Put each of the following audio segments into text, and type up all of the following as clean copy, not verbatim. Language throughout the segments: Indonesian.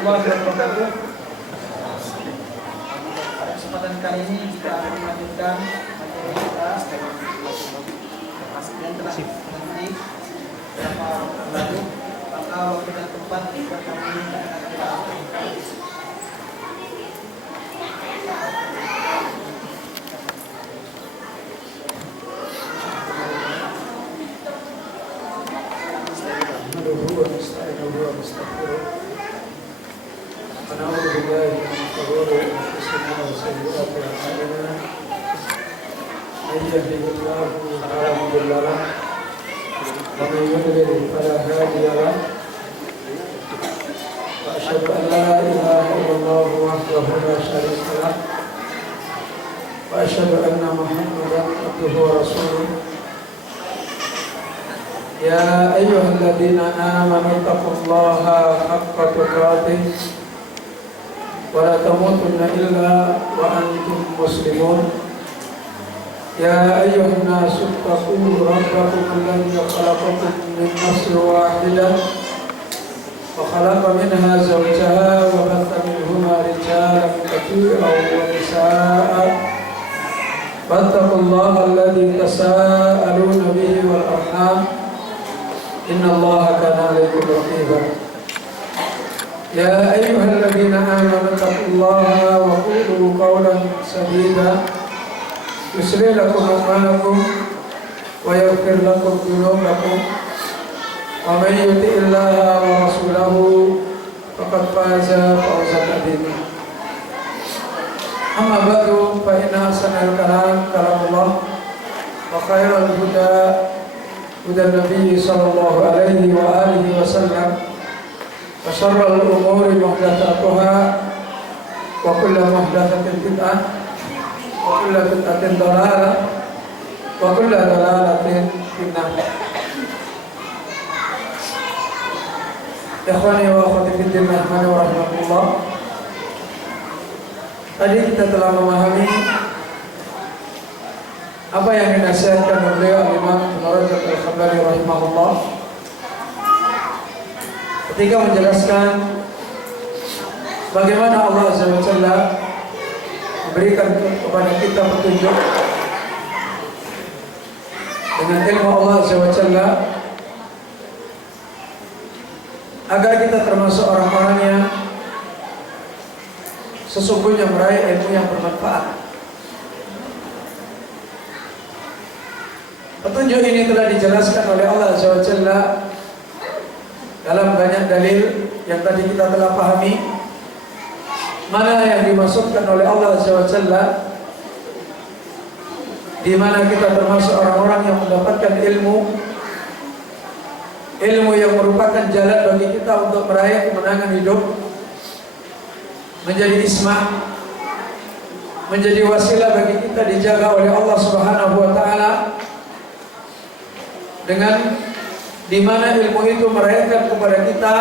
warahmatullahi wabarakatuh. Pada kesempatan kali ini kita akan melanjutkan materi kita yang telah nanti beberapa lalu, maka waktu dan tempat kita kami akan kita ونعوذ بالله من شرور انفسنا وسيئات اعمالنا من يهده الله فلا مضل له ومن يضلل فلا هادي له واشهد ان لا اله الا الله وحده لا شريك له واشهد ان محمدا عبده ورسوله يا أيها الذين آمنوا اتقوا الله حق تقاته ولا تموتن إلا وأنتم مسلمون يا أيها الناس اتقوا ربكم الذي خلقكم من نفس واحدة وخلق منها زوجها وبث منهما رجالا كثيرا ونساء فاتقوا الله الذي تساءلون به والأرحام إن الله كان عليكم رقيبا يا أيها الذين آمنوا اتقوا الله وقولوا قولا سديدا يصلح لكم أعمالكم ويغفر لكم ذنوبكم ومن يطع الله ورسوله فقد فاز فوزا عظيما أما بعد فإن أحسن الكلام كلام الله وخير الهدى هدى النبي صلى الله عليه وآله وسلم وشر الأمور محدثاتها وكل محدثة بدعة وكل بدعة ضلالة وكل ضلالة في النار. Ikhwani wa akhwati fi din rahmani wa rahmatullah. Tadi kita telah memahami apa yang dinasihatkan oleh beliau Imam Ibnu Rajab Al-Hambali rahimahullah ketika menjelaskan bagaimana Allah Azza wa Jalla memberikan kepada kita petunjuk dengan ilmu Allah Azza wa Jalla agar kita termasuk orang-orang yang sesungguhnya meraih ilmu yang bermanfaat. Petunjuk ini telah dijelaskan oleh Allah Azza wa Jalla dalam banyak dalil yang tadi kita telah pahami. Mana yang dimaksudkan oleh Allah Azza wa Jalla, di mana kita termasuk orang-orang yang mendapatkan ilmu yang merupakan jalan bagi kita untuk meraih kemenangan hidup, menjadi ismah, menjadi wasilah bagi kita dijaga oleh Allah Subhanahu wa taala, dengan di mana ilmu itu meraihkan kepada kita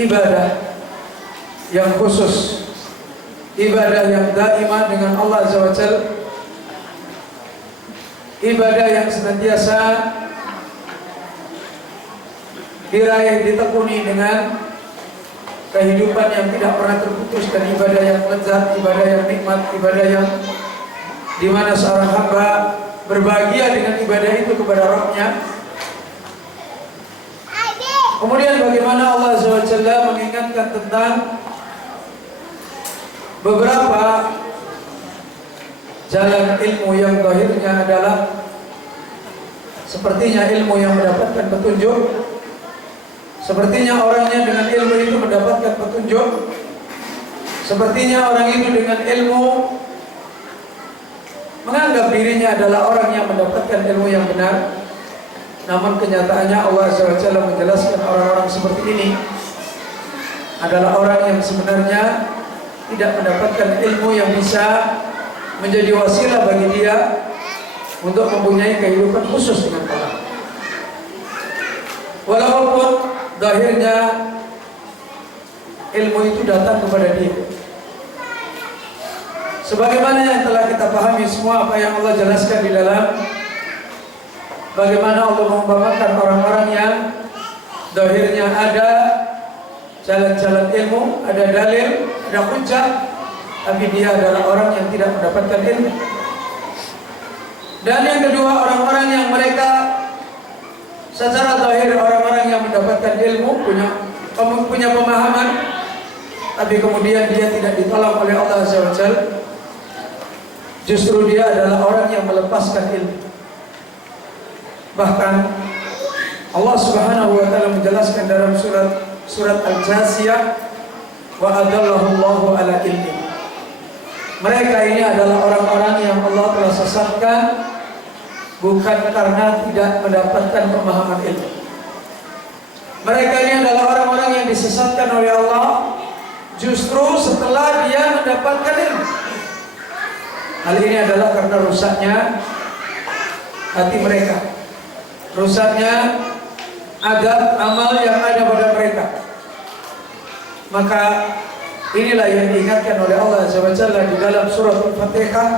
ibadah yang khusus, ibadah yang daimah dengan Allah Azza wa Jalla, ibadah yang senantiasa diraih, ditekuni dengan kehidupan yang tidak pernah terputus, dan ibadah yang lezat, ibadah yang nikmat, ibadah yang di mana seorang hamba berbahagia dengan ibadah itu kepada Rabb-Nya. Kemudian bagaimana Allah Azza wa Jalla mengingatkan tentang beberapa jalan ilmu yang zahirnya adalah sepertinya ilmu yang mendapatkan petunjuk, sepertinya orangnya dengan ilmu itu mendapatkan petunjuk, sepertinya orang itu dengan ilmu menganggap dirinya adalah orang yang mendapatkan ilmu yang benar. Namun kenyataannya Allah Azza wa Jalla menjelaskan orang-orang seperti ini adalah orang yang sebenarnya tidak mendapatkan ilmu yang bisa menjadi wasilah bagi dia untuk mempunyai kehidupan khusus dengan Allah. Walaupun zahirnya ilmu itu datang kepada dia, sebagaimana yang telah kita pahami semua apa yang Allah jelaskan di dalam bagaimana Allah mengumpamakan orang-orang yang zahirnya ada jalan-jalan ilmu, ada dalil, ada hujjah, tapi dia adalah orang yang tidak mendapatkan ilmu. Dan yang kedua, orang-orang yang mereka secara zahir orang-orang yang mendapatkan ilmu, punya pemahaman, tapi kemudian dia tidak ditolong oleh Allah Azza wa Jalla. Justru dia adalah orang yang melepaskan ilmu. Bahkan Allah Subhanahu wa taala menjelaskan dalam surat Al-Jasiyah, wa adallahu Allahu ala ilmi. Mereka ini adalah orang-orang yang Allah telah sesatkan bukan karena tidak mendapatkan pemahaman ilmu. Mereka ini adalah orang-orang yang disesatkan oleh Allah justru setelah dia mendapatkan ilmu. Hal ini adalah karena rusaknya hati mereka, rusaknya adab amal yang ada pada mereka. Maka inilah yang diingatkan oleh Allah Azza wa Jalla di dalam surah Al-Fatihah,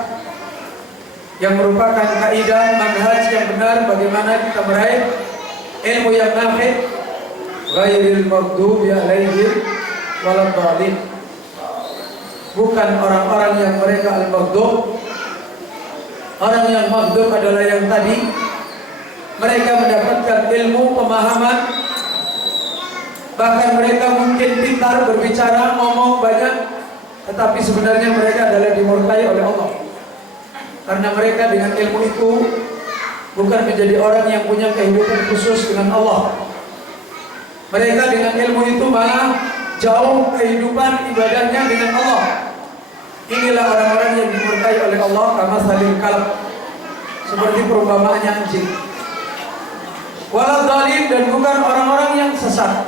yang merupakan kaidah manhaj yang benar bagaimana kita meraih ilmu yang nafi', ghairil maghdubi alaihim waladhdallin. Bukan orang-orang yang mereka al-maghdub. Orang yang maghdub adalah yang tadi, mereka mendapatkan ilmu, pemahaman, bahkan mereka mungkin pintar berbicara, ngomong banyak, tetapi sebenarnya mereka adalah dimurkai oleh Allah. Karena mereka dengan ilmu itu bukan menjadi orang yang punya kehidupan khusus dengan Allah. Mereka dengan ilmu itu malah jauh kehidupan ibadahnya dengan Allah. Inilah orang-orang yang dimurkai oleh Allah, kama salil kalb, seperti perumpamaannya anjing. Waladhdallin, dan bukan orang-orang yang sesat.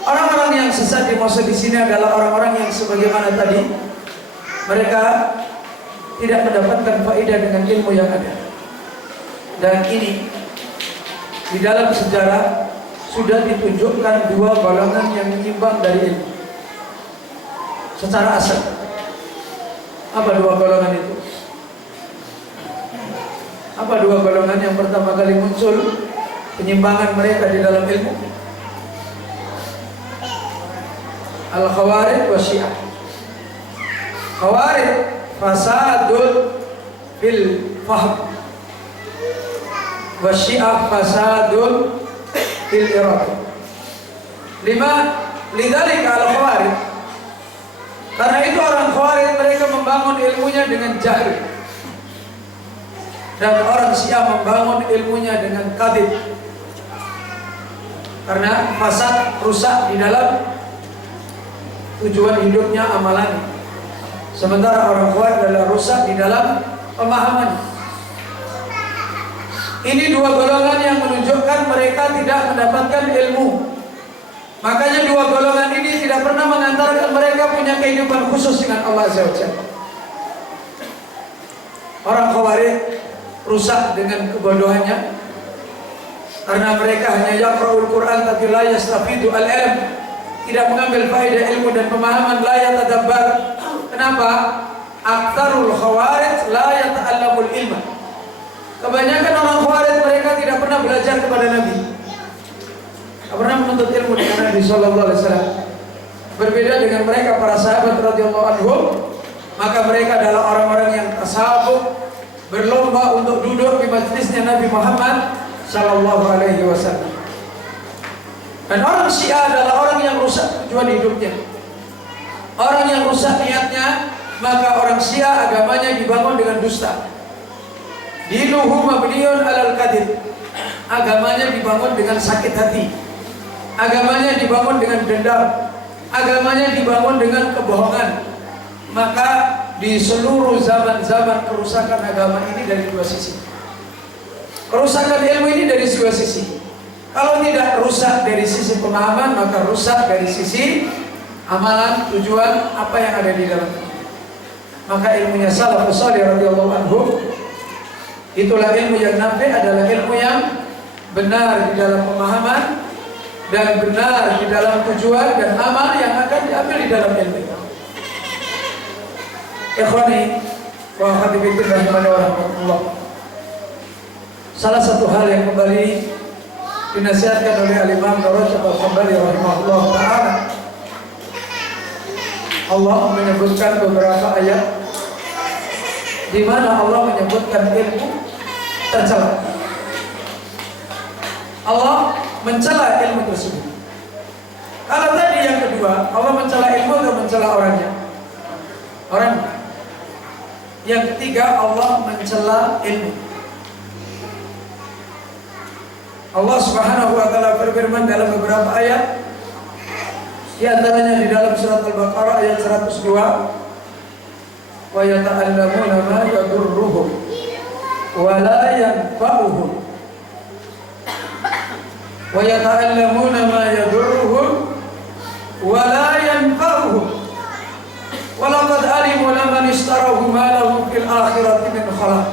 Orang-orang yang sesat dimaksud di sini adalah orang-orang yang sebagaimana tadi, mereka tidak mendapatkan faedah dengan ilmu yang ada. Dan ini di dalam sejarah sudah ditunjukkan dua golongan yang menyimpang dari ilmu secara asal. Apa dua golongan itu? Apa dua golongan yang pertama kali muncul penyimpangan mereka di dalam ilmu? Al-Khawarij wa Syiah. Khawarij fasadun fil fahm, wa Syiah fasadun fil iradah. Lidzalika al-Khawarij, karena itu orang Khawarij mereka membangun ilmunya dengan jahil, dan orang Syiah membangun ilmunya dengan kadhib. Karena fasad, rusak di dalam tujuan hidupnya, amalan. Sementara orang Khawarij adalah rusak di dalam pemahaman. Ini dua golongan yang menunjukkan mereka tidak mendapatkan ilmu. Makanya dua golongan ini tidak pernah mengantarkan mereka punya kehidupan khusus dengan Allah Azza wa Jalla. Orang Khawarij rusak dengan kebodohannya, karena mereka hanya yaqra'ul Quran tapi la yastafidu al-ilm, tidak mengambil faedah ilmu dan pemahaman, la yatadabbar. Kenapa? Aktsarul Khawarij la yata'allamul ilma. Kebanyakan orang Khawarij mereka tidak pernah belajar kepada Nabi, tidak pernah menuntut ilmu dengan Nabi sallallahu alaihi wasallam. Berbeda dengan mereka para sahabat radhiyallahu anhum, maka mereka adalah orang-orang yang tasabuk, berlomba untuk duduk di majlisnya Nabi Muhammad sallallahu alaihi wasallam. Dan orang Syiah adalah orang yang rusak tujuan hidupnya, orang yang rusak niatnya. Maka orang Syiah agamanya dibangun dengan dusta. Dinuhu mabniun alal kadhib, agamanya dibangun dengan sakit hati, agamanya dibangun dengan dendam, agamanya dibangun dengan kebohongan. Maka di seluruh zaman-zaman kerusakan agama ini dari dua sisi. Kerusakan ilmu ini dari dua sisi. Kalau tidak rusak dari sisi pemahaman, maka rusak dari sisi amalan, tujuan apa yang ada di dalam. Maka ilmunya salafus salih radhiyallahu anhum, itulah ilmu yang nafi', adalah ilmu yang benar di dalam pemahaman dan benar di dalam tujuan dan amal yang akan diambil di dalam ilmu. Ikhwani wa akhwati fillah rahimani wa rahmatullah. Salah satu hal yang kembali dinasihatkan oleh Al-Imam Rajab Al-Hambali rahimahullah ta'ala. Allah menyebutkan beberapa ayat di mana Allah menyebutkan ilmu tercela. Allah mencela ilmu tersebut. Kalau tadi yang kedua, Allah mencela ilmu atau mencela orangnya? Orang. Yang ketiga, Allah mencela ilmu. Allah Subhanahu wa taala berfirman dalam beberapa ayat, di antaranya di dalam surat Al-Baqarah ayat 102, wa yata'allamuna ma yadurruhum wa la yanfa'uhum wa yata'allamuna ma yadurruhum wa la yanfa'uhum wa laqad alimu laman ishtarahu ma lahu fil akhirati min khalaq.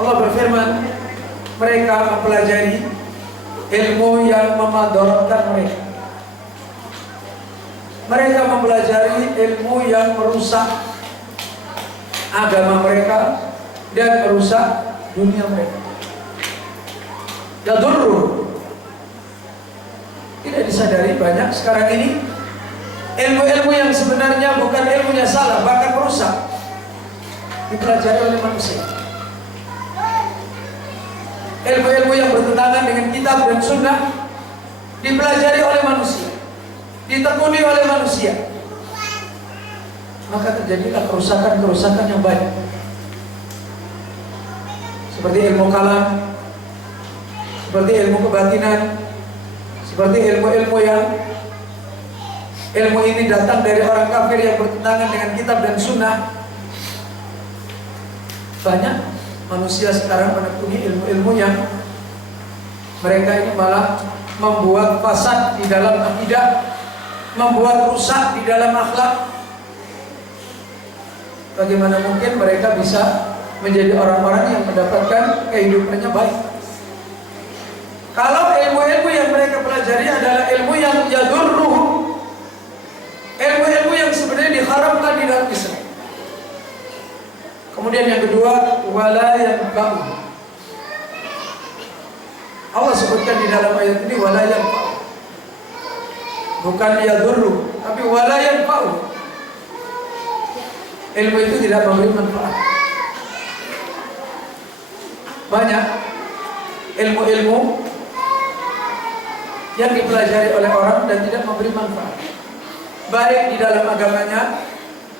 Allah berfirman, mereka mempelajari ilmu yang memadaratkan mereka. Mereka mempelajari ilmu yang merusak agama mereka dan merusak dunia mereka. Yadurru. Tidak disadari banyak sekarang ini ilmu-ilmu yang sebenarnya bukan ilmunya salah, bahkan merusak, dipelajari oleh manusia. Ilmu-ilmu yang bertentangan dengan kitab dan sunnah dipelajari oleh manusia, ditekuni oleh manusia, maka terjadilah kerusakan-kerusakan yang banyak. Seperti ilmu kalam, seperti ilmu kebatinan, seperti ilmu-ilmu yang ilmu ini datang dari orang kafir yang bertentangan dengan kitab dan sunnah. Banyak manusia sekarang menekuni ilmu-ilmu yang mereka ini malah membuat fasad di dalam akidah, membuat rusak di dalam akhlak. Bagaimana mungkin mereka bisa menjadi orang-orang yang mendapatkan kehidupannya baik? Kalau ilmu-ilmu yang mereka pelajari adalah ilmu yang yadurruh, ilmu-ilmu yang sebenarnya diharamkan di dalam Islam. Kemudian yang kedua, wala yanfa'u. Allah sebutkan di dalam ayat ini wala yanfa'u. Bukan yadurru, tapi wala yanfa'u. Ilmu itu tidak memberi manfaat. Banyak ilmu-ilmu yang dipelajari oleh orang dan tidak memberi manfaat, baik di dalam agamanya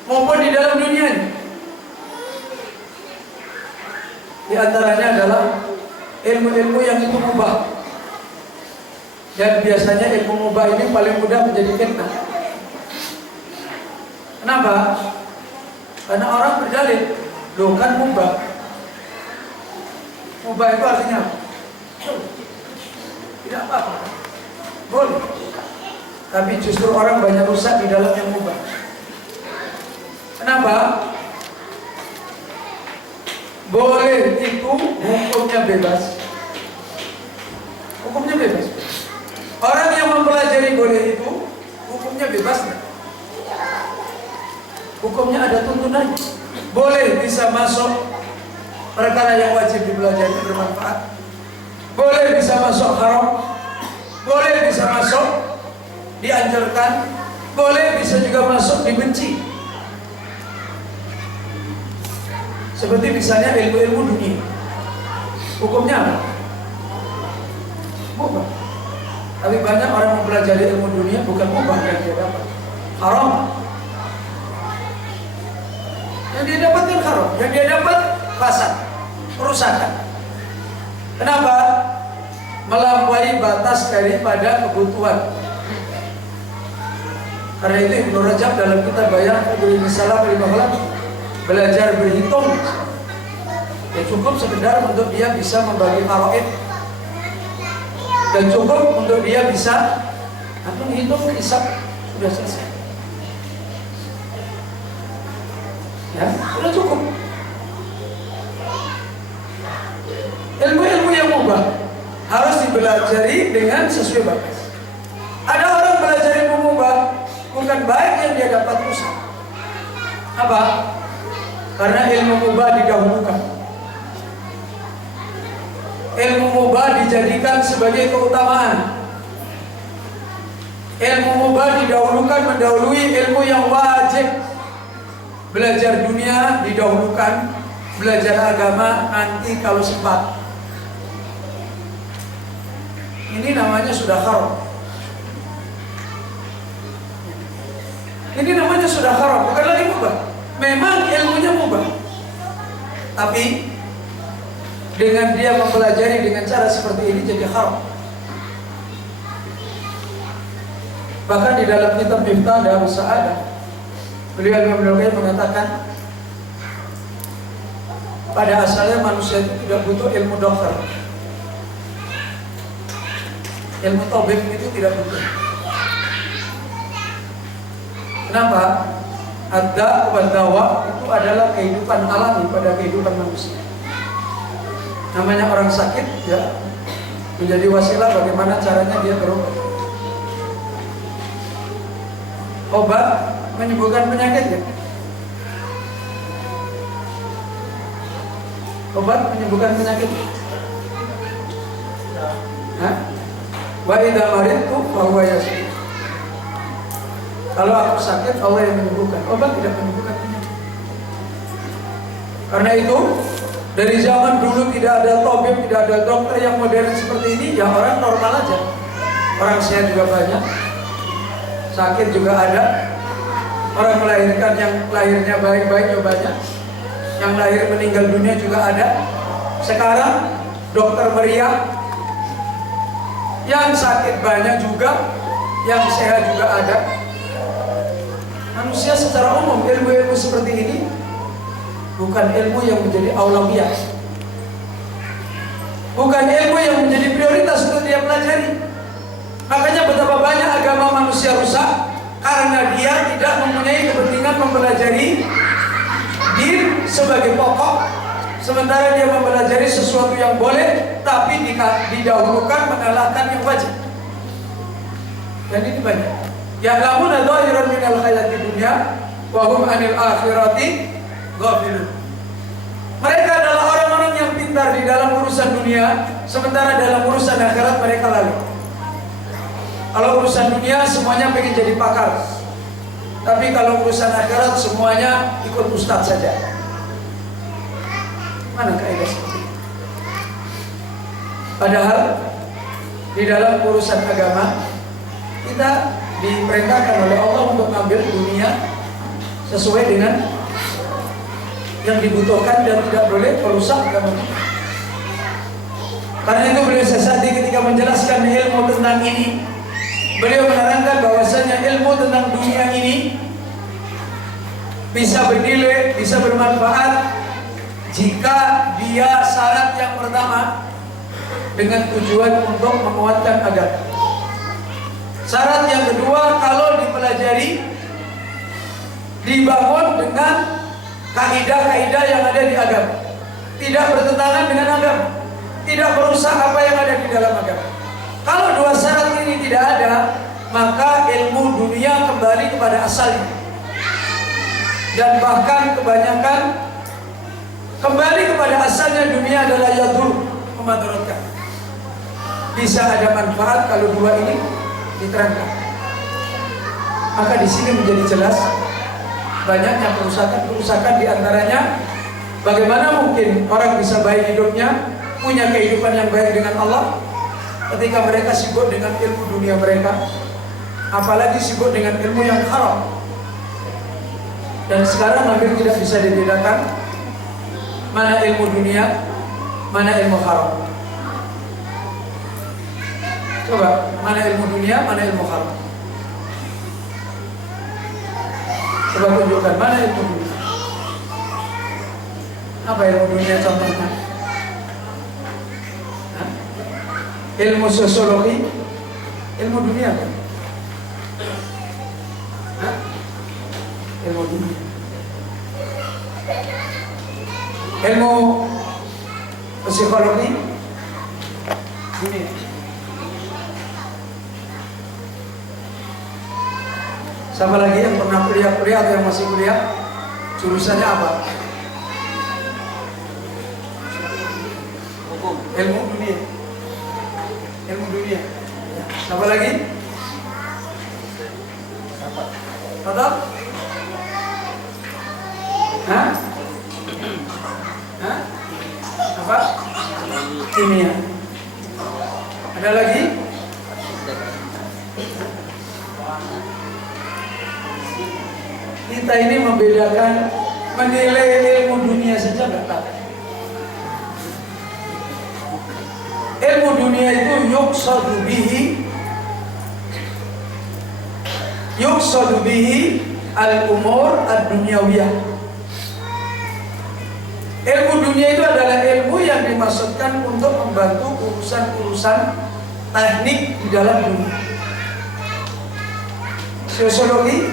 maupun di dalam dunianya. Di antaranya adalah ilmu-ilmu yang itu mubah. Dan biasanya ilmu mubah ini paling mudah menjadi fitnah. Kenapa? Karena orang berdalil, loh kan mubah. Mubah itu artinya apa? Tidak apa-apa, boleh. Tapi justru orang banyak rusak di dalam yang mubah. Kenapa? Boleh itu hukumnya bebas. Hukumnya bebas. Orang yang mempelajari boleh itu hukumnya bebas. Hukumnya ada tuntunannya. Boleh bisa masuk perkara yang wajib dipelajari bermanfaat. Boleh bisa masuk haram. Boleh bisa masuk dianjurkan. Boleh bisa juga masuk dibenci. Seperti misalnya ilmu-ilmu dunia, hukumnya apa? Mubah. Tapi banyak orang mempelajari ilmu dunia bukan mubah yang dia dapat, haram. Yang dia dapatkan haram, yang dia dapat fasad, kerusakan. Kenapa? Melampaui batas daripada kebutuhan. Karena itu Ibnu Rajab dalam kitab Bayan Fadlul Salam belajar berhitung, ya cukup sekedar untuk dia bisa membagi faraid, dan cukup untuk dia bisa menghitung hisab, sudah selesai. Ya, sudah cukup. Ilmu-ilmu yang mubah harus dipelajari dengan sesuai batas. Ada orang belajar ilmu mubah bukan baik yang dia dapat rusak. Apa? Karena ilmu mubah didahulukan. ilmu mubah dijadikan sebagai keutamaan. Ilmu mubah didahulukan mendahului ilmu yang wajib. Belajar dunia didahulukan, belajar agama nanti kalau sempat. Ini namanya sudah haram. Ini namanya sudah haram, bukan lagi mubah. Memang ilmunya mubah, tapi dengan dia mempelajari dengan cara seperti ini jadi haram. Bahkan di dalam kitab Miftah Darus Sa'adah, beliau Imam Nawawi mengatakan pada asalnya manusia itu tidak butuh ilmu dokter. Ilmu tabib itu tidak butuh. Kenapa? Ad-da' wa dawa itu adalah kehidupan alami pada kehidupan manusia. Namanya orang sakit ya menjadi wasilah bagaimana caranya dia berobat. Obat menyembuhkan penyakit ya. Obat menyembuhkan penyakit. Hah? Wa idza maridtu fa huwa yashfi. Kalau aku sakit, Allah yang menyembuhkan. Obat tidak menyembuhkan penyakit. Karena itu, dari zaman dulu tidak ada tabib, tidak ada dokter yang modern seperti ini, ya orang normal aja. Orang sehat juga banyak, sakit juga ada. Orang melahirkan yang lahirnya baik-baik juga banyak, yang lahir meninggal dunia juga ada. Sekarang dokter meriah, yang sakit banyak juga, yang sehat juga ada. Manusia secara umum ilmu-ilmu seperti ini bukan ilmu yang menjadi aulawiyah, bukan ilmu yang menjadi prioritas untuk dia pelajari. Makanya betapa banyak agama manusia rusak karena dia tidak mempunyai kepentingan mempelajari din sebagai pokok, sementara dia mempelajari sesuatu yang boleh tapi didahulukan mengalahkan yang wajib. Dan ini banyak. Ya'lamuna dhahiran minal hayati dunya wa hum 'anil akhirati ghafilun. Mereka adalah orang-orang yang pintar di dalam urusan dunia, sementara dalam urusan akhirat mereka lalai. Kalau urusan dunia semuanya pengen jadi pakar, tapi kalau urusan akhirat semuanya ikut ustaz saja. Mana kaidah seperti itu? Padahal di dalam urusan agama kita diperintahkan oleh Allah untuk mengambil dunia sesuai dengan yang dibutuhkan dan tidak boleh merusak agama. Karena itu beliau sesati ketika menjelaskan ilmu tentang ini, beliau menerangkan bahwasanya ilmu tentang dunia ini bisa bernilai, bisa bermanfaat jika dia syarat yang pertama dengan tujuan untuk menguatkan agama. Syarat yang kedua, kalau dipelajari dibangun dengan kaidah-kaidah yang ada di agama, tidak bertentangan dengan agama, tidak merusak apa yang ada di dalam agama. Kalau dua syarat ini tidak ada, maka ilmu dunia kembali kepada asalnya, dan bahkan kebanyakan kembali kepada asalnya. Dunia adalah yadur, memadaratkan. Bisa ada manfaat kalau dua ini diterangkan. Maka di sini menjadi jelas banyaknya kerusakan diantaranya. Bagaimana mungkin orang bisa baik hidupnya, punya kehidupan yang baik dengan Allah, ketika mereka sibuk dengan ilmu dunia mereka, apalagi sibuk dengan ilmu yang haram. Dan sekarang hampir tidak bisa dibedakan mana ilmu dunia, mana ilmu haram. Coba, mana ilmu dunia, mana ilmu haram? Coba tunjukkan, mana ilmu dunia? Apa ilmu dunia contohnya? Hah? Ilmu sosiologi, ilmu dunia kan? Hah? Ilmu dunia. Ilmu psikologi, dunia. Sama lagi yang pernah kuliah atau yang masih kuliah, jurusannya apa? Ilmu dunia. Ilmu dunia. Apa lagi? Tetap? Hah? Hah? Apa? Kimia. Ada lagi? Kita ini membedakan, menilai ilmu dunia saja nggak tahu. Ilmu dunia itu yuqsadu bihi al-umur ad-dunyawiyah. Ilmu dunia itu adalah ilmu yang dimaksudkan untuk membantu urusan-urusan teknik di dalam dunia. Sosiologi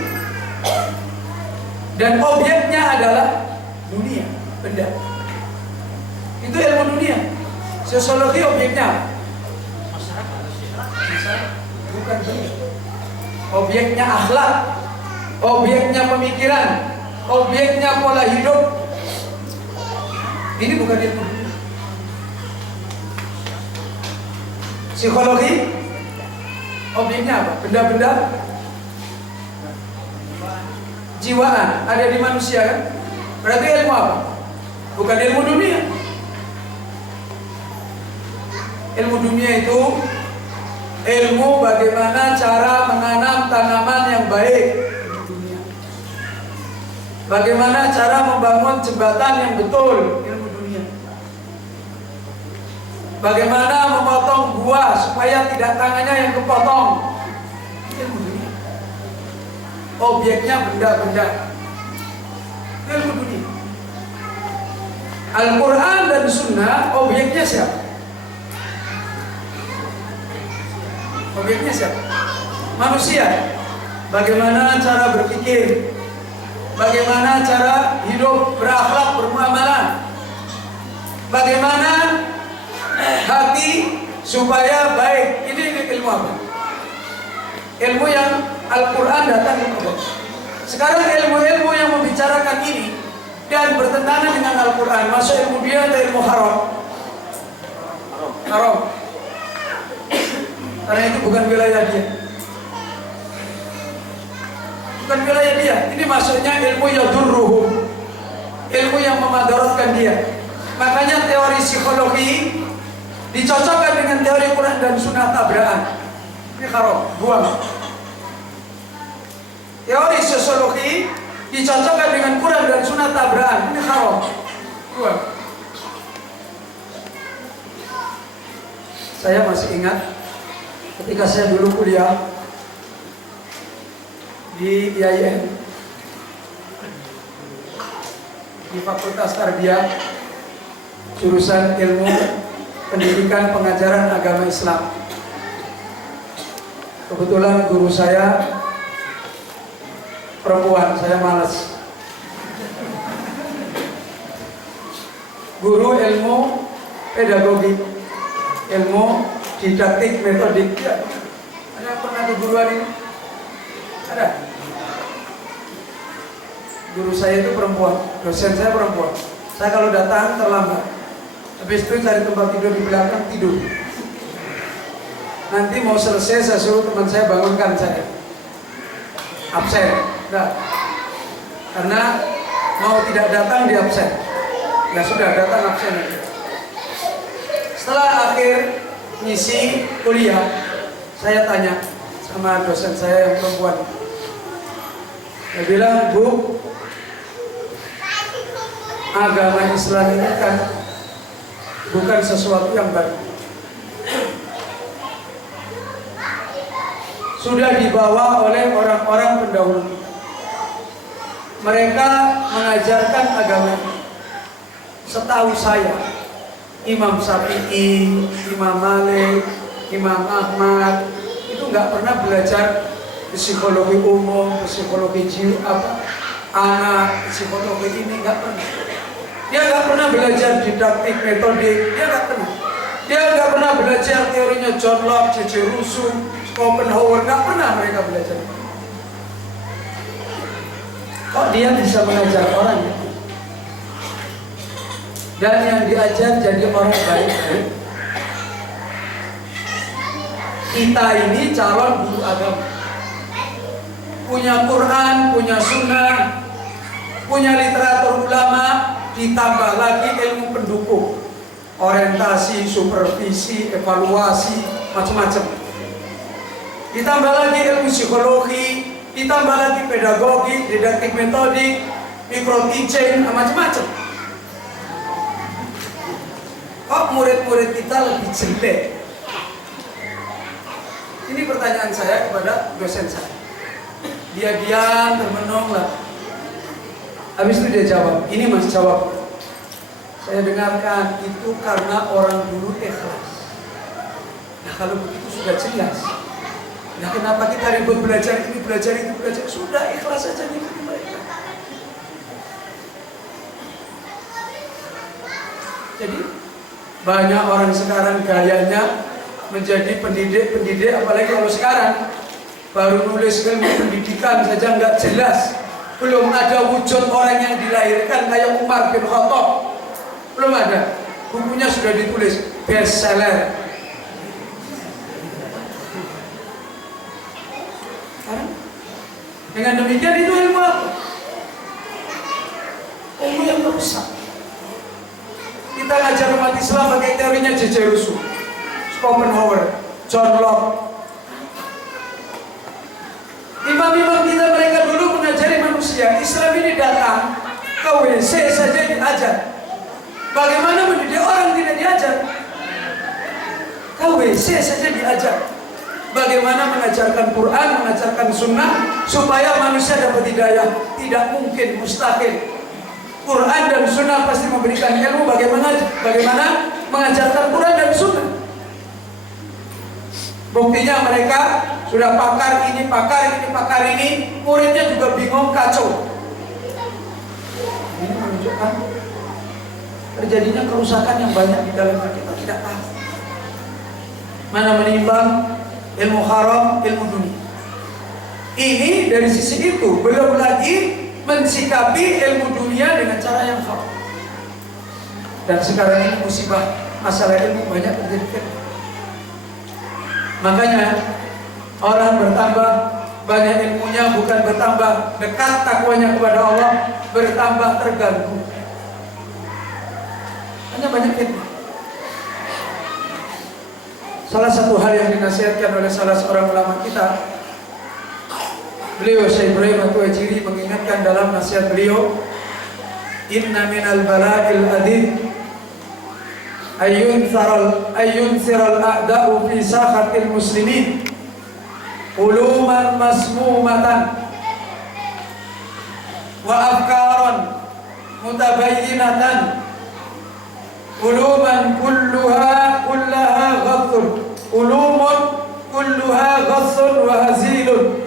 dan objeknya adalah dunia, benda. Itu ilmu dunia. Sosiologi objeknya masyarakat, bukan benda. Objeknya akhlak, objeknya pemikiran, objeknya pola hidup. Ini bukan ilmu. Psikologi objeknya apa? Benda-benda jiwaan ada di manusia kan? Berarti ilmu apa? Bukan ilmu dunia. Ilmu dunia itu ilmu bagaimana cara menanam tanaman yang baik. Bagaimana cara membangun jembatan yang betul. Ilmu dunia. Bagaimana memotong buah supaya tidak tangannya yang kepotong. Ilmu dunia. Objeknya benda-benda. Ilmu dunia. Al-Quran dan Sunnah objeknya siapa? Objeknya siapa? Manusia. Bagaimana cara berpikir, bagaimana cara hidup, berakhlak, bermuamalah, bagaimana hati supaya baik. Ini ilmu apa? Ilmu yang Al-Quran datang kepada. Sekarang ilmu-ilmu yang membicarakan ini dan bertentangan dengan Al-Quran, masuk ilmu dia atau ilmu haram? Haram. Karena itu bukan wilayah dia. Bukan wilayah dia. Ini maksudnya ilmu yadurruhum, ilmu yang memadaratkan dia. Makanya teori psikologi dicocokkan dengan teori Quran dan Sunnah tabrakan. Ini haram, buang. Teori sosiologi dicocokkan dengan Quran dan Sunnah tabrakan. Ini haram, buang. Saya masih ingat ketika saya dulu kuliah di IAIN, di Fakultas Tarbiyah, jurusan ilmu pendidikan pengajaran agama Islam. Kebetulan guru saya perempuan, saya malas. Guru ilmu pedagogi, ilmu didaktik metodik. Ya. Ada pernah keguruan ini? Ada. Guru saya itu perempuan, dosen saya perempuan. Saya kalau datang terlambat, habis itu cari tempat tidur di belakang, tidur. Nanti mau selesai saya suruh teman saya bangunkan saya. Absen. Nah, karena mau tidak datang di absen. Ya sudah, datang absen. Setelah akhir ngisi kuliah, saya tanya sama dosen saya yang perempuan. Dia bilang, Bu, agama Islam ini kan bukan sesuatu yang baru. Sudah dibawa oleh orang-orang pendahulu. Mereka mengajarkan agama. Setahu saya, Imam Syafi'i, Imam Malik, Imam Ahmad itu nggak pernah belajar psikologi umum, psikologi jiwa, anak, psikologi ini nggak pernah. Dia nggak pernah belajar didaktik metodik, dia nggak pernah. Dia nggak pernah belajar teorinya John Locke, C.C. Rousseau, Schopenhauer, nggak pernah mereka belajar. Kok dia bisa mengajar orang ya? Dan yang diajar jadi orang baik-baik, Kita ini calon guru agama, punya Quran, punya sunnah, punya literatur ulama, ditambah lagi ilmu pendukung, orientasi, supervisi, evaluasi, macam-macam. Ditambah lagi ilmu psikologi, ditambah lagi pedagogi, didaktik metodik, micro teaching, macam-macam. Kok murid-murid kita lebih jelek? Ini pertanyaan saya kepada dosen saya. Dia diam, termenung lah. Habis itu dia jawab, ini Mas jawab. Saya dengarkan, itu karena orang dulu ikhlas. Nah kalau begitu sudah jelas. Nah kenapa kita ribut belajar ini, belajar itu, belajar? Sudah ikhlas saja ngikuti mereka. Jadi banyak orang sekarang gayanya menjadi pendidik, apalagi kalau sekarang baru nulis ilmu pendidikan saja nggak jelas, belum ada wujud orang yang dilahirkan kayak Umar bin Khattab, belum ada. Bukunya sudah ditulis bestseller. Dengan demikian itu ilmu apa? Ilmu yang merusak. Kita ngajar umat Islam pakai teorinya J.J. Rousseau, Schopenhauer, John Locke. Imam-imam kita mereka dulu mengajari manusia. Islam ini datang ke WC saja diajar. Bagaimana mendidik orang tidak diajar? Ke WC saja diajar. Bagaimana mengajarkan Quran, mengajarkan sunnah supaya manusia dapat hidayah? Tidak mungkin, mustahil. Quran dan sunnah pasti memberikan ilmu bagaimana mengajarkan Quran dan sunnah. Buktinya mereka sudah pakar ini, muridnya juga bingung, kacau. Ini menunjukkan terjadinya kerusakan yang banyak di dalam kita tidak tahu. Mana menimbang ilmu haram, ilmu dunia. Ini dari sisi itu, belum lagi mensikapi ilmu dunia dengan cara yang haram. Dan sekarang ini musibah masalah ilmu banyak terjadi. Makanya orang bertambah banyak ilmunya bukan bertambah dekat takwanya kepada Allah, bertambah terganggu. Hanya banyak ilmu. Salah satu hal yang dinasihatkan oleh salah seorang ulama kita, beliau Syekh Ibrahim At-Tuwaijiri mengingatkan dalam nasihat beliau, inna minal bala'il adid ayyunsiral a'da'u fi sakhatil muslimin uluman masmumatan wa afkaran mutabayyinatan uluman kullaha ghathun ulumun kulluha ghathun wa hazilun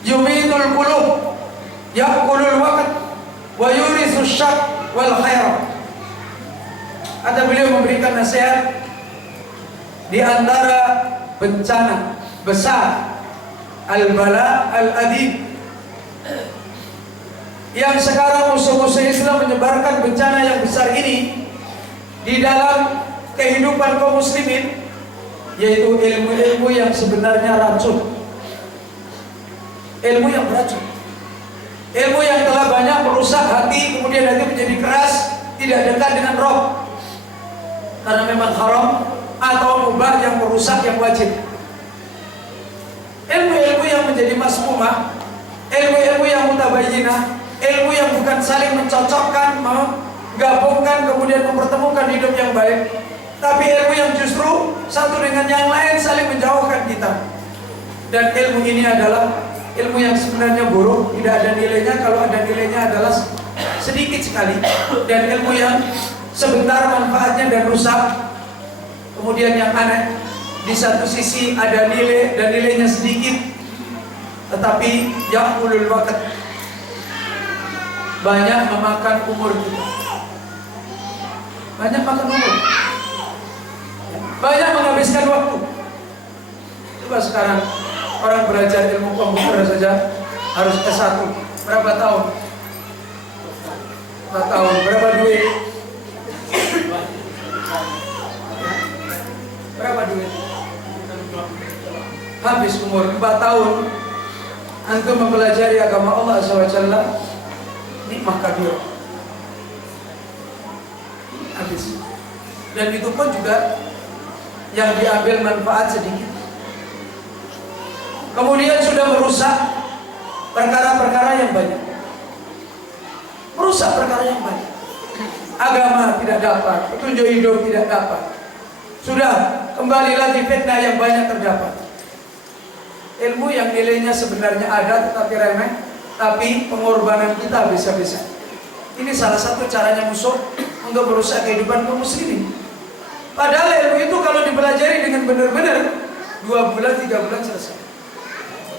yumitul qulub ya'kulul waqt wa yurisu syak wal khair. Ada beliau memberikan nasihat di antara bencana besar al-bala al-adid yang sekarang musuh-musuh Islam menyebarkan bencana yang besar ini di dalam kehidupan kaum muslimin, yaitu ilmu-ilmu yang sebenarnya racun. Ilmu yang beracun, ilmu yang telah banyak merusak hati, kemudian hati menjadi keras, tidak dekat dengan Rob karena memang haram atau mubah yang merusak yang wajib. Ilmu-ilmu yang menjadi masmumah, ilmu-ilmu yang mutabayyinah, ilmu yang bukan saling mencocokkan, menggabungkan kemudian mempertemukan hidup yang baik, tapi ilmu yang justru satu dengan yang lain saling menjauhkan kita. Dan ilmu ini adalah ilmu yang sebenarnya buruk, tidak ada nilainya, kalau ada nilainya adalah sedikit sekali, dan ilmu yang sebentar manfaatnya dan rusak. Kemudian yang aneh, di satu sisi ada nilai dan nilainya sedikit, tetapi yang ulul waqt, banyak memakan umur kita, banyak makan umur, banyak menghabiskan waktu. Coba sekarang orang belajar ilmu komputer saja harus S1 berapa tahun? 4 tahun. Berapa duit? Berapa duit? Habis umur 4 tahun. Antum mempelajari agama Allah SWT. Nikmah kabir. Habis. Dan itu pun juga yang diambil manfaat sedikit. Kemudian sudah merusak perkara-perkara yang banyak. Merusak perkara yang banyak. Agama tidak dapat, petunjuk hidup tidak dapat. Sudah kembali lagi fitnah yang banyak terdapat. Ilmu yang nilainya sebenarnya ada tetapi remeh, tapi pengorbanan kita bisa-bisa. Ini salah satu caranya musuh untuk merusak kehidupan kaum muslimin. Padahal ilmu itu kalau dipelajari dengan benar-benar 2 bulan, 3 bulan selesai.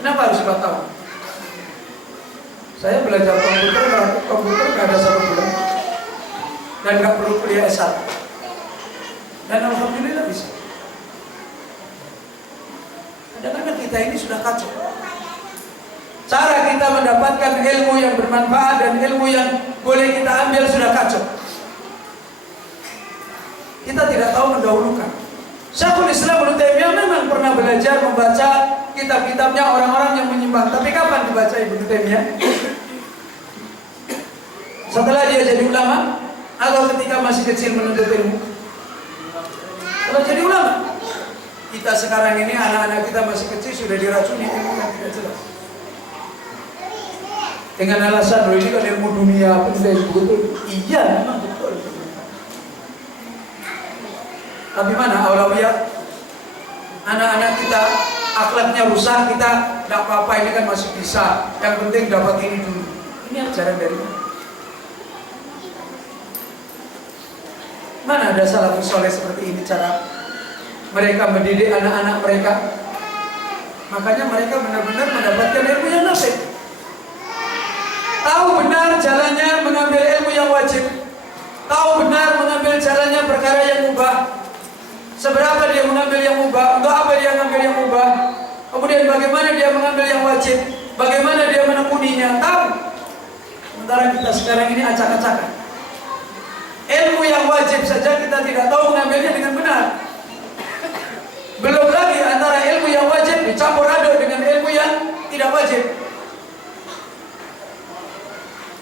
Kenapa harus 4 tahun? Saya belajar komputer nggak ada 1 bulan dan nggak perlu kuliah S1. Dan alhamdulillah bisa. Kadang-kadang kita ini sudah kacau. Cara kita mendapatkan ilmu yang bermanfaat dan ilmu yang boleh kita ambil sudah kacau. Kita tidak tahu mendahulukan. Syekhul Islam Ibnu Taimiyah memang pernah belajar membaca kitab-kitabnya orang-orang yang menyimpang. Tapi kapan dibaca Ibnu Taimiyah? Setelah dia jadi ulama atau ketika masih kecil menuntut ilmu? Setelah jadi ulama. Kita sekarang ini anak-anak kita masih kecil sudah diracuni ilmu yang tidak jelas. Dengan alasan ini kan ilmu dunia penting betul. Iya, memang betul. Tapi mana aulawiyat? Anak-anak kita akhlaknya rusak, kita tidak apa-apa, ini kan masih bisa. Yang penting dapat ini dulu. Ini ajaran dari mana? Mana ada salafus soleh seperti ini cara mereka mendidik anak-anak mereka? Makanya mereka benar-benar mendapatkan ilmu yang nafi. Tahu benar jalannya mengambil ilmu yang wajib. Tahu benar mengambil jalannya perkara yang mubah. Seberapa dia mengambil yang mubah, untuk apa dia mengambil yang mubah, kemudian bagaimana dia mengambil yang wajib, bagaimana dia menekuninya, tahu. Sementara kita sekarang ini acak-acakan. Ilmu yang wajib saja kita tidak tahu mengambilnya dengan benar. Belum lagi antara ilmu yang wajib dicampur aduk dengan ilmu yang tidak wajib.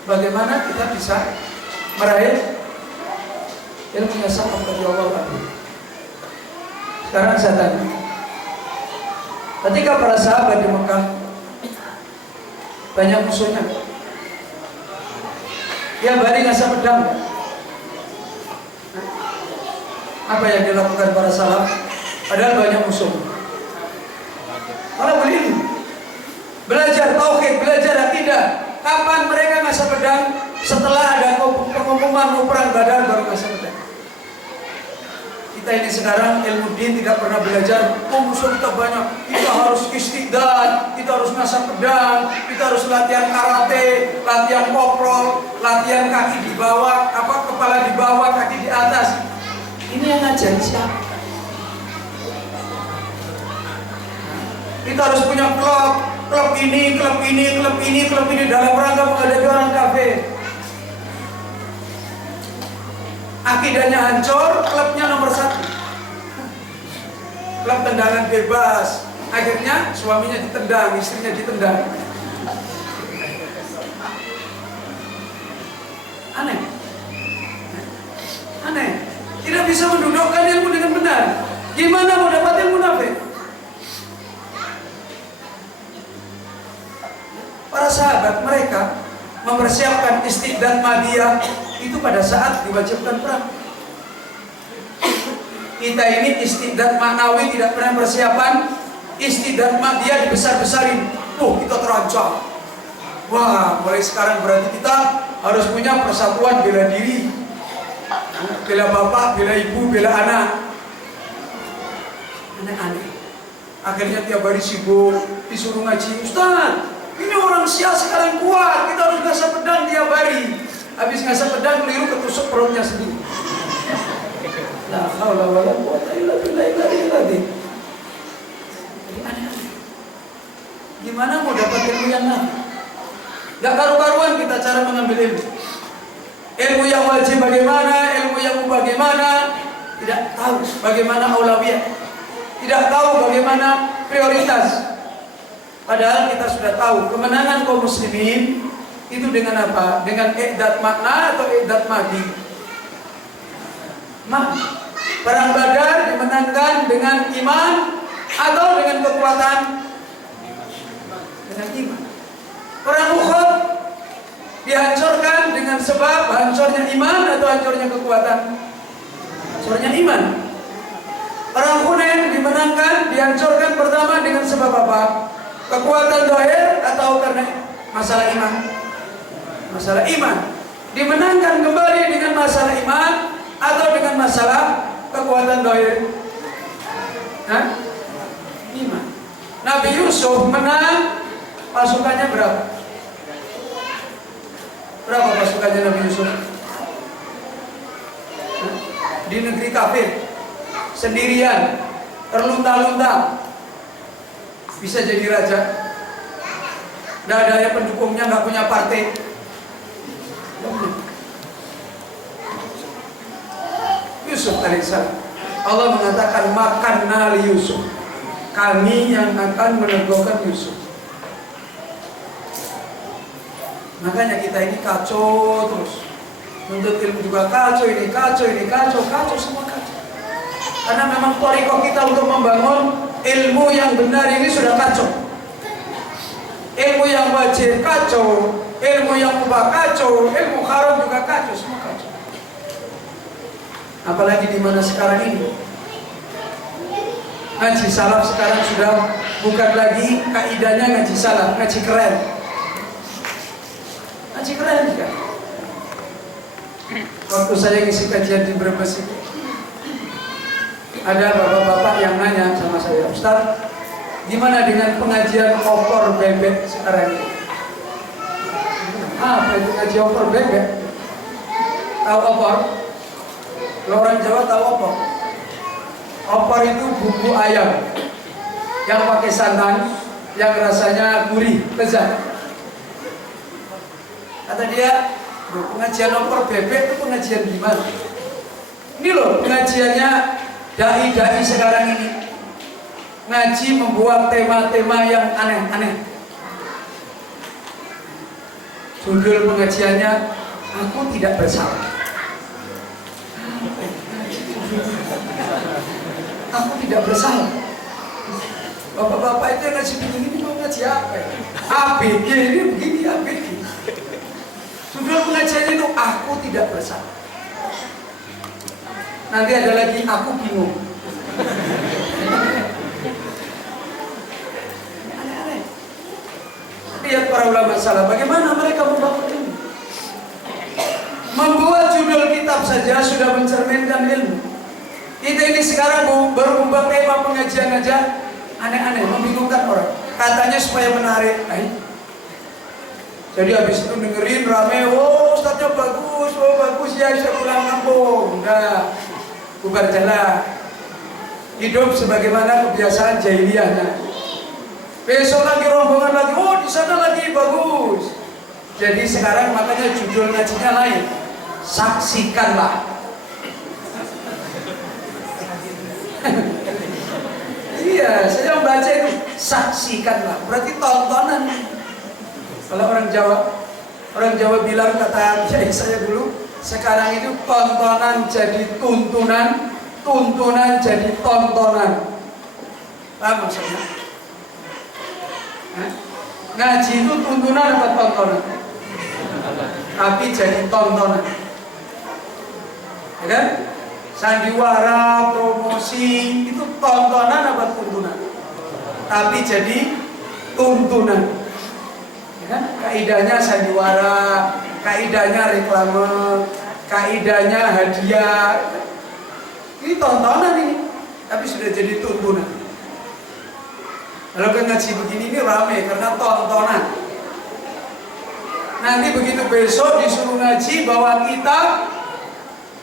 Bagaimana kita bisa meraih ilmu yang sama dari Allah? Sekarang saya tanya, ketika para sahabat di Mekah banyak musuhnya, dia bari ngasah pedang. Apa yang dilakukan para salaf? Padahal banyak musuh. Malah berilmu, belajar tauhid, belajar akidah. Kapan mereka ngasah pedang? Setelah ada pengumuman perang Badar baru ngasah pedang. Kita ini sekarang ilmu din tidak pernah belajar. Musuh kita banyak, kita harus istiqdad, kita harus ngasah pedang, kita harus latihan karate, latihan koprol, latihan kaki di bawah, kepala di bawah, kaki di atas. Ini yang ngajari siapa? Kita harus punya klub ini, klub ini, klub ini, klub ini dalam rangka menghadapi orang kafir. Akidahnya hancur, klubnya nomor 1. Klub tendangan bebas. Akhirnya suaminya ditendang, istrinya ditendang. Aneh. Aneh. Tidak bisa mendudukkan ilmu dengan benar. Gimana mau dapat ilmu nafik? Para sahabat mereka mempersiapkan istiqdad madiyah itu pada saat diwajibkan perang. Kita ini istiqdad maknawi tidak pernah persiapan, istiqdad madiyah dibesar-besarin. Kita terancam. Wah, mulai sekarang berarti kita harus punya persatuan bela diri, bela bapak, bela ibu, bela anak. Aneh-aneh. Akhirnya tiap hari sibuk disuruh ngaji. Ustaz, ini orang Syiah sekarang kuat, kita harus ngasah pedang tiap hari. Habis ngasah pedang keliru ketusuk perutnya sendiri. La haula wala quwwata illa billah. Jadi aneh-aneh. Gimana mau dapat ilmu yang nafi? Gak karu-karuan kita cara mengambil ilmu. Ilmu yang wajib bagaimana, ilmu yang bagaimana, tidak tahu bagaimana aulawiyah, tidak tahu bagaimana prioritas. Padahal kita sudah tahu kemenangan kaum muslimin itu dengan apa? Dengan i'dad makna atau i'dad madi. Perang Badar dimenangkan dengan iman atau dengan kekuatan? Dengan iman. Perang Uhud dihancurkan dengan sebab hancurnya iman atau hancurnya kekuatan? Hancurnya iman. Perang Hunain dimenangkan, dihancurkan pertama dengan sebab apa? Kekuatan zahir atau karena masalah iman? Masalah iman. Dimenangkan kembali dengan masalah iman atau dengan masalah kekuatan zahir? Iman. Nabi Yusuf menang, pasukannya berapa? Berapa pasukannya Nabi Yusuf? Di negeri kafir, sendirian, terlunta-lunta, bisa jadi raja. Tidak ada yang pendukungnya, nggak punya partai. Yusuf alaihissalam, Allah mengatakan makan nali Yusuf, kami yang akan meneguhkan Yusuf. Makanya kita ini kacau terus, menuntut ilmu juga kacau, ini kacau, semua kacau. Karena memang thariqah kita untuk membangun ilmu yang benar ini sudah kacau. Ilmu yang wajib kacau, ilmu yang mubah kacau, ilmu haram juga kacau, semua kacau. Apalagi di mana sekarang ini ngaji salaf sekarang sudah bukan lagi kaidahnya ngaji salaf, ngaji keren. Ngaji keren juga. Waktu saya ngisi kajian di Brebes itu, ada bapak-bapak yang nanya sama saya, Ustaz, gimana dengan pengajian opor bebek sekarang ini? Apa itu ngaji opor bebek? Tahu opor? Kalau orang Jawa tahu opor. Opor itu bumbu ayam yang pakai santan, yang rasanya gurih, lezat. Kata dia, pengajian opor bebek itu pengajian gimana? Ini loh pengajiannya dai-dai sekarang ini. Ngaji membuat tema-tema yang aneh-aneh. Judul pengajiannya, aku tidak bersalah. Aku tidak bersalah. Bapak-bapak itu yang ngaji begini mau ngaji apa ya? ABG ini begini, ABG. Judul pengajian itu aku tidak bersalah. Nanti ada lagi aku bingung. Aneh-aneh. Lihat para ulama salaf bagaimana mereka membangun ilmu. Membuat judul kitab saja sudah mencerminkan ilmu. Kita ini sekarang baru membuat tema pengajian aja aneh-aneh, membingungkan orang. Katanya supaya menarik. Jadi habis itu dengerin rame, oh ustadznya bagus, oh bagus ya, saya pulang kampung. Enggak, bubar jalan. Hidup sebagaimana kebiasaan jahiliyahnya. Besok lagi rombongan lagi, oh di sana lagi bagus. Jadi sekarang makanya judul ngajinya lain. Saksikanlah. Iya, saya membaca itu saksikanlah. Berarti tontonan. Kalau orang Jawa bilang, kata kiai saya dulu, sekarang itu tontonan jadi tuntunan, tuntunan jadi tontonan. Paham maksudnya? Ngaji itu tuntunan apa tontonan? Tapi jadi tontonan. Ya kan? Sandiwara, promosi, itu tontonan apa tuntunan? Tapi jadi tuntunan. Ya kan? Kaidahnya sandiwara, kaidahnya reklame, kaidahnya hadiah. Ini tontonan ini, tapi sudah jadi tuntunan. Kalau ngaji begini ini rame karena tontonan. Nanti begitu besok disuruh ngaji bawa kitab,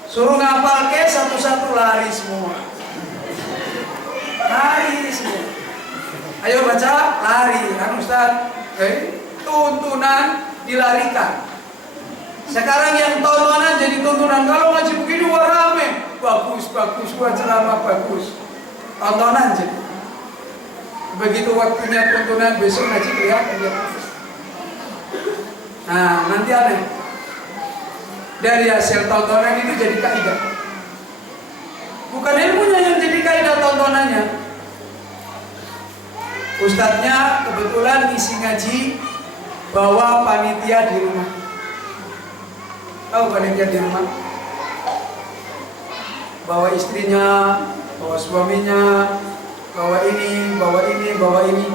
suruh ngapal ke satu-satu lari semua. Lari semua. Ayo baca, lari. Kan Ustaz, tuntunan dilarikan. Sekarang yang tontonan jadi tontonan. Kalau ngaji begini wah rame, bagus, wah ceramah bagus. Tontonan jadi. Begitu waktunya tontonan besok ngaji kelihatan dia. Nah, nanti aneh. Dari hasil tontonan itu jadi kaidah. Bukan ilmunya yang jadi kaidah, tontonannya. Ustadznya kebetulan isi ngaji bawa panitia di rumah. Tahu panitia di rumah? Bawa istrinya, bawa suaminya, bawa ini, bawa ini, bawa ini.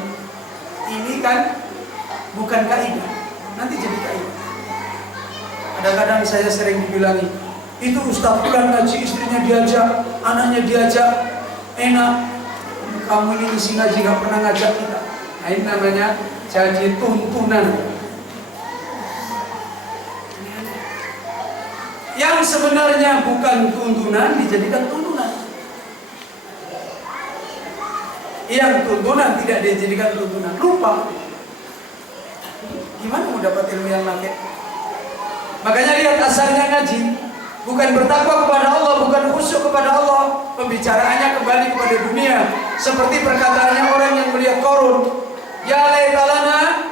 Ini kan bukan kaidah, nanti jadi kaidah. Kadang-kadang saya sering dibilangi, itu Ustadz bulan ngaji, istrinya diajak, anaknya diajak, enak. Kamu ini isi ngaji gak pernah ngajak kita. Nah ini namanya jadi tuntunan. Yang sebenarnya bukan tuntunan dijadikan tuntunan. Yang tuntunan tidak dijadikan tuntunan. Lupa. Gimana mau dapat ilmu yang nakik? Makanya lihat asarnya ngaji. Bukan bertakwa kepada Allah, bukan khusyuk kepada Allah. Pembicaraannya kembali kepada dunia. Seperti perkataannya orang yang melihat Qarun. Ya laitalana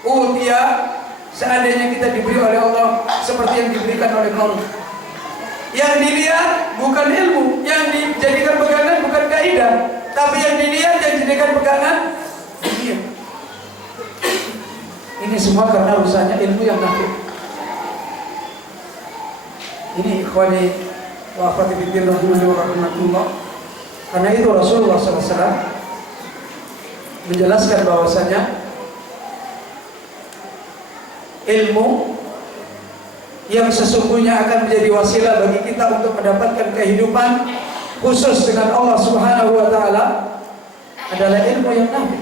utiya, seandainya kita diberi oleh Allah seperti yang diberikan oleh Qarun. Yang dilihat bukan ilmu, yang dijadikan pegangan bukan kaidah, tapi yang dilihat yang dijadikan pegangan dunia. Ini semua karena rusaknya ilmu yang nafi. Ini ikhwani wa akhwati fillah rahimahullah. Karena itu Rasulullah SAW menjelaskan bahwasanya ilmu yang sesungguhnya akan menjadi wasilah bagi kita untuk mendapatkan kehidupan khusus dengan Allah Subhanahu wa taala adalah ilmu yang nafi.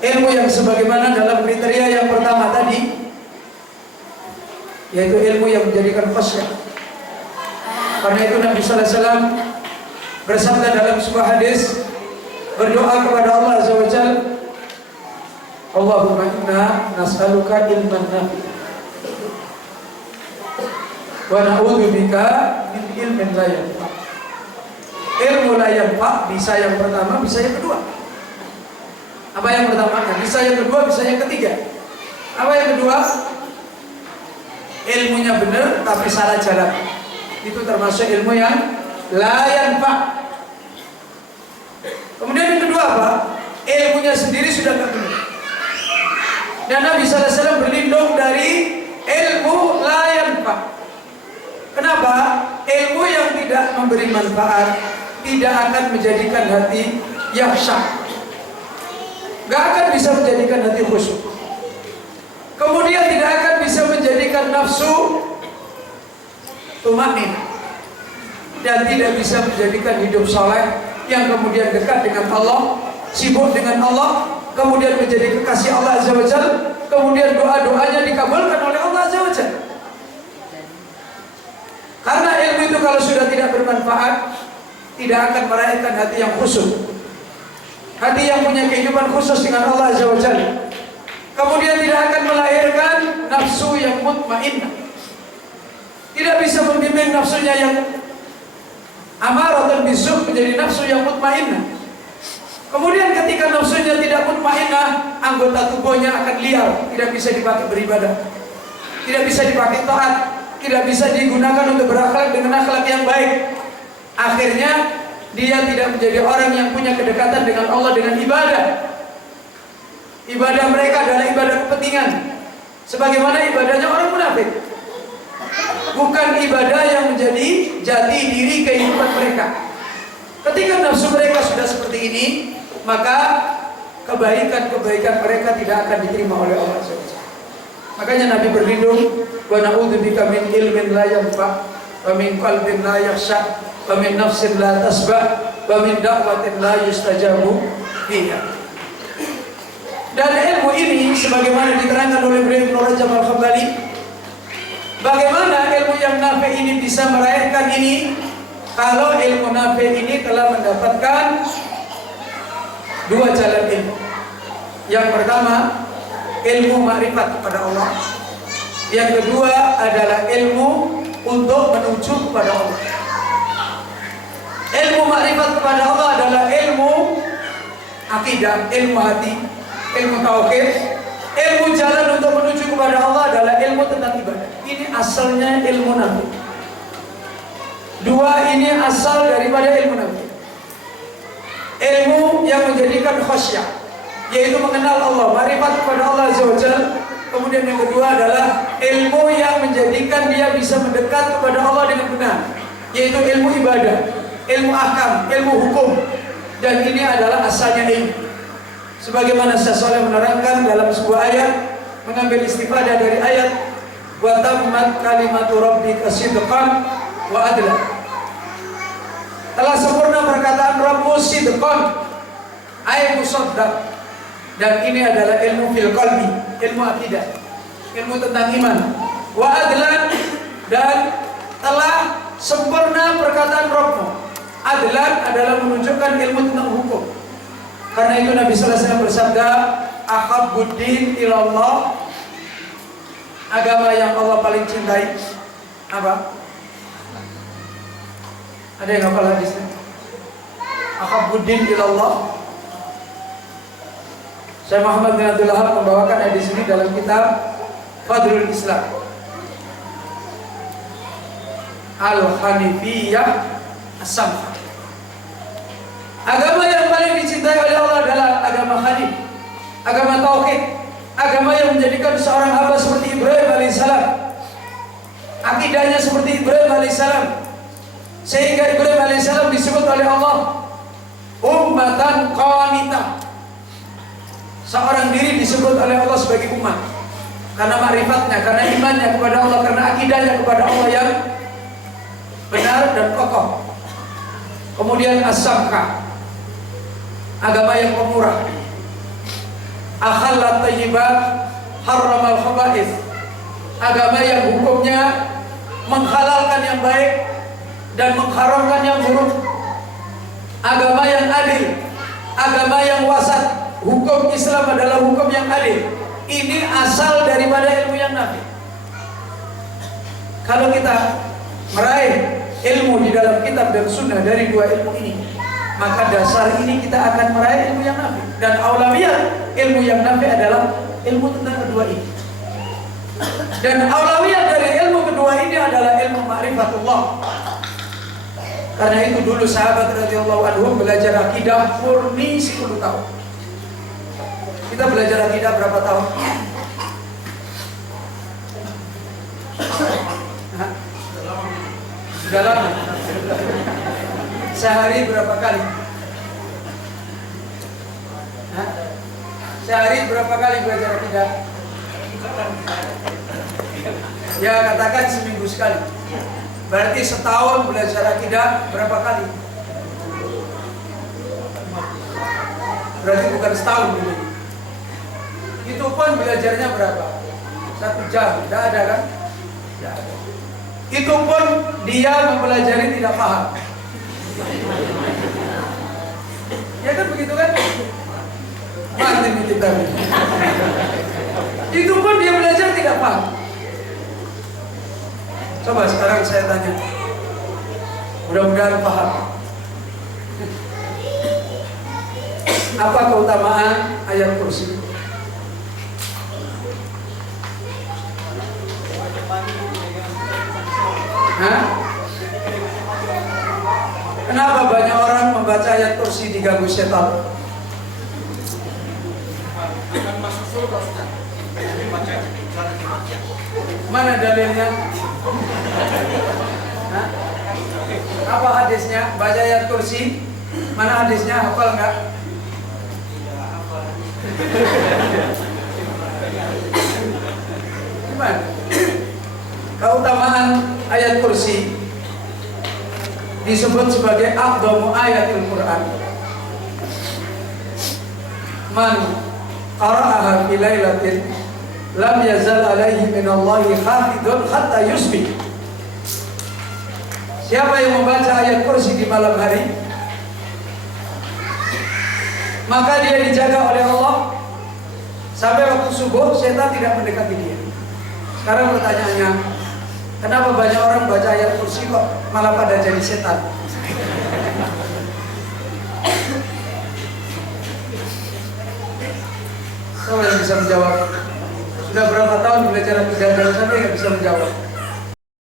Ilmu yang sebagaimana dalam kriteria yang pertama tadi, yaitu ilmu yang menjadikan khasyah. Karena itu Nabi sallallahu alaihi wasallam bersabda dalam sebuah hadis, berdoa kepada Allah Azza wa Jalla, Allahumma inna nas'aluka ilman nafi' wa na'udzubika min ilmin la yanfa'. Ilmu la yanfa' bisa yang pertama, bisa yang kedua. Apa yang pertama? Bisa yang kedua, bisa yang ketiga. Apa yang kedua? Ilmunya benar tapi salah jalan. Itu termasuk ilmu yang la yanfa'. Kemudian yang kedua apa? Ilmunya sendiri sudah tidak benar. Dan Nabi sallallahu alaihi wasallam berlindung dari ilmu la yanfa'. Kenapa? Ilmu yang tidak memberi manfaat tidak akan menjadikan hati yakhsha. Gak akan bisa menjadikan hati khusyuk. Kemudian tidak akan bisa menjadikan nafsu tumanin, dan tidak bisa menjadikan hidup saleh yang kemudian dekat dengan Allah, sibuk dengan Allah, kemudian menjadi kekasih Allah Azza wa Jalla, kemudian doa-doanya dikabulkan oleh Allah Azza wa Jalla. Karena ilmu itu kalau sudah tidak bermanfaat, tidak akan melahirkan hati yang khusyuk, hati yang punya kehidupan khusus dengan Allah Azza wa Jalla. Kemudian tidak akan melahirkan nafsu yang mutmainnah. Tidak bisa membimbing nafsunya yang amaratan bisu menjadi nafsu yang mutmainnah. Kemudian ketika nafsunya tidak mutmainnah, anggota tubuhnya akan liar, tidak bisa dipakai beribadah, tidak bisa dipakai taat, tidak bisa digunakan untuk berakhlak dengan akhlak yang baik. Akhirnya dia tidak menjadi orang yang punya kedekatan dengan Allah dengan ibadah. Ibadah mereka adalah ibadah kepentingan, sebagaimana ibadahnya orang munafik. Bukan ibadah yang menjadi jati diri kehidupan mereka. Ketika nafsu mereka sudah seperti ini, maka kebaikan-kebaikan mereka tidak akan diterima oleh Allah SWT. Makanya Nabi berlindung, wa na'udzubika min ilmin la yanfa', wa min qalbin la yakhsha, wa min nafsin la tasba', wa min da'watin la yustajabu fiha. Dan ilmu ini sebagaimana diterangkan oleh beliau Ibnu Rajab Al-Hambali, bagaimana ilmu yang nafi ini bisa meraihkan ini? Kalau ilmu nafi ini telah mendapatkan dua jalan ilmu. Yang pertama, ilmu makrifat kepada Allah. Yang kedua adalah ilmu untuk menuju kepada Allah. Ilmu makrifat kepada Allah adalah ilmu akidah, ilmu hati, ilmu tauhid. Ilmu jalan untuk menuju kepada Allah adalah ilmu tentang ibadah. Ini asalnya ilmu nabi. Dua ini asal daripada ilmu nabi. Ilmu yang menjadikan khasyah, yaitu mengenal Allah, makrifat kepada Allah Azza wa Jalla. Kemudian yang kedua adalah ilmu yang menjadikan dia bisa mendekat kepada Allah dengan benar, yaitu ilmu ibadah, ilmu ahkam, ilmu hukum. Dan ini adalah asalnya ilmu. Sebagaimana Syekh Shalih menerangkan dalam sebuah ayat, mengambil istifadah dari ayat wa tammat kalimatu rabbika sidqan wa adla. Telah sempurna perkataan Rabbmu sidqan, ay musaddaq. Dan ini adalah ilmu fil qalbi, ilmu akidah, ilmu tentang iman. Wa adlan, dan telah sempurna perkataan Rabbmu. Adlan adalah menunjukkan ilmu tentang hukum. Karena itu Nabi sallallahu alaihi wasallam bersabda, ahabbuddin ilallah, agama yang Allah paling cintai apa? Ada yang hafal hadisnya? Ahabbuddin ilallah. Syekh Muhammad bin Abdul Wahab membawakan hadis ini dalam kitab Fadlul Islam. Al-Hanifiyah As-Samha. Agama yang paling dicintai oleh Allah adalah agama Hanif, agama tauhid, agama yang menjadikan seorang hamba seperti Ibrahim alaihissalam, akidahnya seperti Ibrahim alaihissalam, sehingga Ibrahim alaihissalam disebut oleh Allah ummatan qanitah. Seorang diri disebut oleh Allah sebagai umat karena makrifatnya, karena imannya kepada Allah, karena akidahnya kepada Allah yang benar dan kokoh. Kemudian as-samha, agama yang pemurah. Akhallat thayyibat, harramal khaba'ith, agama yang hukumnya menghalalkan yang baik dan mengharamkan yang buruk. Agama yang adil, agama yang wasat. Hukum Islam adalah hukum yang adil. Ini asal daripada ilmu yang nafi. Kalau kita meraih ilmu di dalam kitab dan sunnah dari dua ilmu ini, maka dasar ini kita akan meraih ilmu yang nafi. Dan aulawiyat ilmu yang nafi adalah ilmu tentang kedua ini. Dan aulawiyat dari ilmu kedua ini adalah ilmu ma'rifatullah. Karena itu dulu sahabat radhiyallahu anhum belajar akidah murni 10 tahun. Kita belajar akidah berapa tahun? Sudah lama. Sehari berapa kali? Sehari berapa kali belajar akidah? Ya katakan seminggu sekali. Berarti setahun belajar akidah berapa kali? Berarti bukan setahun dulu. Itu pun belajarnya berapa? 1 jam, tidak ada kan? Tidak ada. Itu pun dia mempelajari tidak paham. Ya kan begitu kan? Mati kita. Itu pun dia belajar tidak paham. Coba sekarang saya tanya. Mudah-mudahan paham. Apa keutamaan ayat kursi? Kenapa banyak orang membaca ayat kursi diganggu setan? Mana dalilnya? Apa hadisnya? Baca ayat kursi. Mana hadisnya? Hafal enggak? Gimana? Keutamaan ayat kursi disebut sebagai aqdamu ayatul Quran. Man qara'aha fi lailatin lam yazal alaihi minallahi hafidun hatta yusbih. Siapa yang membaca ayat kursi di malam hari, maka dia dijaga oleh Allah sampai waktu subuh, setan tidak mendekati dia. Sekarang pertanyaannya, kenapa banyak orang baca ayat kursi kok malah pada jadi setan? Siapa yang bisa menjawab? Sudah berapa tahun belajar akidah sampai nggak bisa menjawab?